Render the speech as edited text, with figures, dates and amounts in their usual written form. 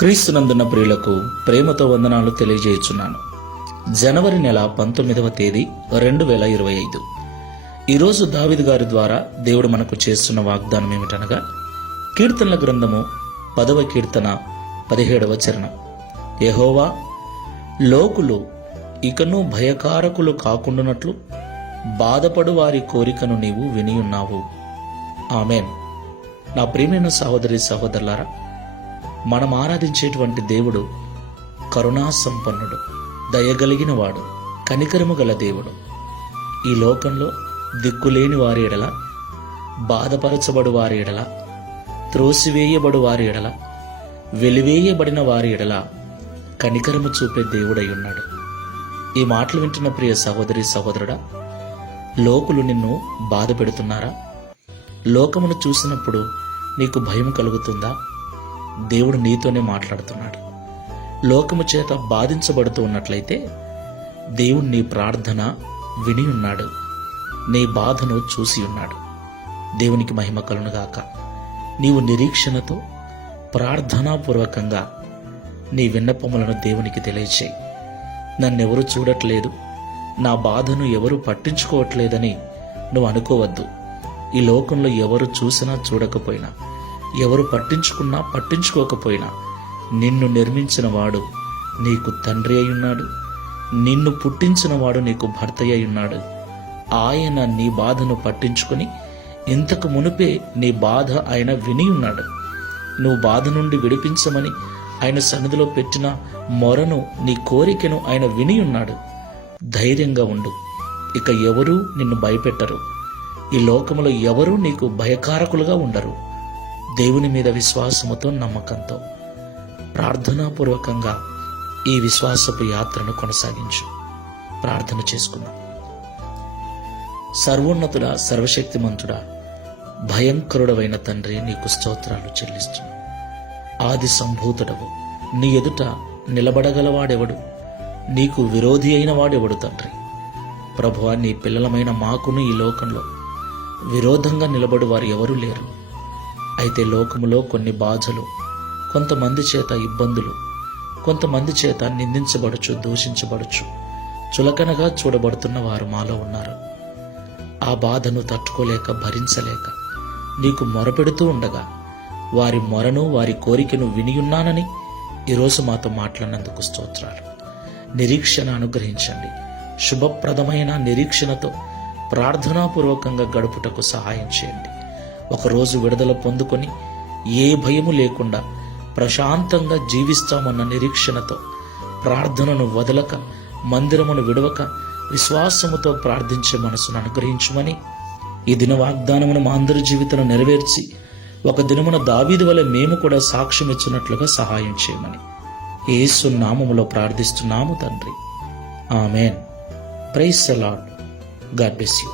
క్రీస్తునందున్న ప్రియులకు ప్రేమతో వందనాలు తెలియజేయుచున్నాను. జనవరి నెల 19వ తేదీ 2025. ఈరోజు దావీదు గారి ద్వారా దేవుడు మనకు చేస్తున్న వాగ్దానం ఏమిటనగా, కీర్తనల గ్రంథము 10వ కీర్తన 17వ చరణం. యెహోవా, లోకులు ఇకను భయకారకులు కాకుండానట్లు బాధపడు వారి కోరికను నీవు వినియున్నావు. ఆమెన్. నా ప్రియమైన సహోదరి సహోదరులారా, మనం ఆరాధించేటువంటి దేవుడు కరుణా సంపన్నుడు, దయగలిగిన వాడు, కనికరము గల దేవుడు. ఈ లోకంలో దిక్కులేని వారి ఎడల, బాధపరచబడు వారి ఎడల, త్రోసివేయబడు వారి ఎడల, వెలివేయబడిన వారి ఎడల కనికరము చూపే దేవుడై ఉన్నాడు. ఈ మాటలు వింటున్న ప్రియ సహోదరి సహోదరుడా, లోకులు నిన్ను బాధ పెడుతున్నారా? లోకమును చూసినప్పుడు నీకు భయం కలుగుతుందా? దేవుడు నీతోనే మాట్లాడుతున్నాడు. లోకము చేత బాధించబడుతూ ఉన్నట్లయితే దేవుడు నీ ప్రార్థన విని ఉన్నాడు, నీ బాధను చూసి ఉన్నాడు. దేవునికి మహిమ కలుగునుగాక. నీవు నిరీక్షణతో ప్రార్థనాపూర్వకంగా నీ విన్నపములను దేవునికి తెలియచేయి. నన్నెవరు చూడట్లేదు, నా బాధను ఎవరు పట్టించుకోవట్లేదని నువ్వు అనుకోవద్దు. ఈ లోకంలో ఎవరు చూసినా చూడకపోయినా, ఎవరు పట్టించుకున్నా పట్టించుకోకపోయినా, నిన్ను నిర్మించిన వాడు నీకు తండ్రి అయ్యున్నాడు, నిన్ను పుట్టించిన వాడు నీకు భర్త అయ్యున్నాడు. ఆయన నీ బాధను పట్టించుకొని ఇంతకు మునుపే నీ బాధ ఆయన విని ఉన్నాడు. నువ్వు బాధ నుండి విడిపించమని ఆయన సన్నిధిలో పెట్టిన మొరను, నీ కోరికను ఆయన విని ఉన్నాడు. ధైర్యంగా ఉండు. ఇక ఎవరూ నిన్ను భయపెట్టరు. ఈ లోకములో ఎవరూ నీకు భయకారకులుగా ఉండరు. దేవుని మీద విశ్వాసముతో, నమ్మకంతో, ప్రార్థనాపూర్వకంగా ఈ విశ్వాసపు యాత్రను కొనసాగించు. ప్రార్థన చేసుకుందాం. సర్వోన్నతుడా, సర్వశక్తిమంతుడా, భయంకరుడవైన తండ్రి, నీకు స్తోత్రాలు చెల్లిస్తున్నాను. ఆది సంభూతుడవు, నీ ఎదుట నిలబడగలవాడెవడు? నీకు విరోధి అయిన వాడెవడు తండ్రి? ప్రభువా, నీ పిల్లలమైన మాకును ఈ లోకంలో విరోధంగా నిలబడు వారు ఎవరూ లేరు. అయితే లోకములో కొన్ని బాధలు, కొంతమంది చేత ఇబ్బందులు, కొంతమంది చేత నిందించబడచ్చు, దూషించబడచ్చు, చులకనగా చూడబడుతున్న వారు మాలో ఉన్నారు. ఆ బాధను తట్టుకోలేక, భరించలేక నీకు మొరపెడుతూ ఉండగా, వారి మొరను, వారి కోరికను వినియున్నానని ఈరోజు మాతో మాట్లాడినందుకు స్తోత్రాలు. నిరీక్షణ అనుగ్రహించండి. శుభప్రదమైన నిరీక్షణతో ప్రార్థనాపూర్వకంగా గడుపుటకు సహాయం చేయండి. ఒకరోజు విడుదల పొందుకొని ఏ భయము లేకుండా ప్రశాంతంగా జీవిస్తామన్న నిరీక్షణతో, ప్రార్థనను వదలక, మందిరమును విడవక, విశ్వాసముతో ప్రార్థించే మనసును అనుగ్రహించుమని, ఈ దిన వాగ్దానమును మా అందరి జీవితంలో నెరవేర్చి ఒక దినమున దావీదు వలె మేము కూడా సాక్ష్యం ఇచ్చినట్లుగా సహాయం చేయమని యేసు నామములో ప్రార్థిస్తున్నాము తండ్రి. Amen. Praise the lord. God bless you.